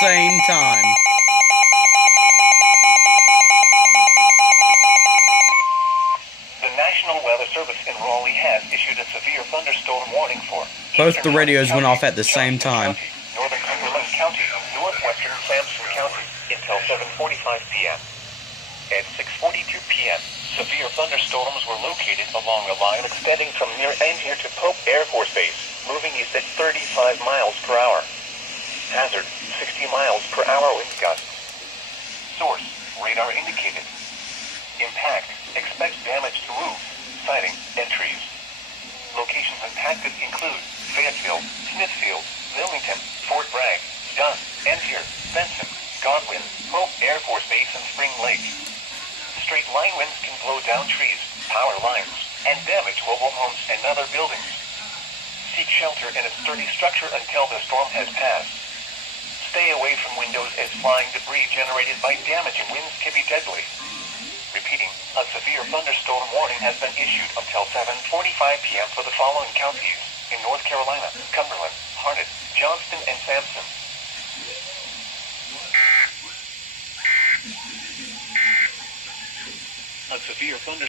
same time. The National Weather Service in Raleigh has issued a severe thunderstorm warning for Both the radios went off at the same time. Northern Cumberland County, northwestern Sampson County, until 7:45 p.m. At 6:42 p.m., severe thunderstorms were located along a line extending from near Angier to Pope Air Force Base, moving east at 35 miles per hour. Hazard, 60 miles per hour wind gusts. Source, radar indicated. Impact, expect damage to roofs, siding, and trees. Locations impacted include Fayetteville, Smithfield, Wilmington, Fort Bragg, Dunn, Angier, Benson, Godwin, Pope Air Force Base, and Spring Lake. Straight line winds can blow down trees, power lines, and damage mobile homes and other buildings. Seek shelter in a sturdy structure until the storm has passed. Stay away from windows as flying debris generated by damaging winds can be deadly. Repeating, a severe thunderstorm warning has been issued until 7:45 p.m. for the following counties in North Carolina: Cumberland, Harnett, Johnston, and Sampson. A severe thunderstorm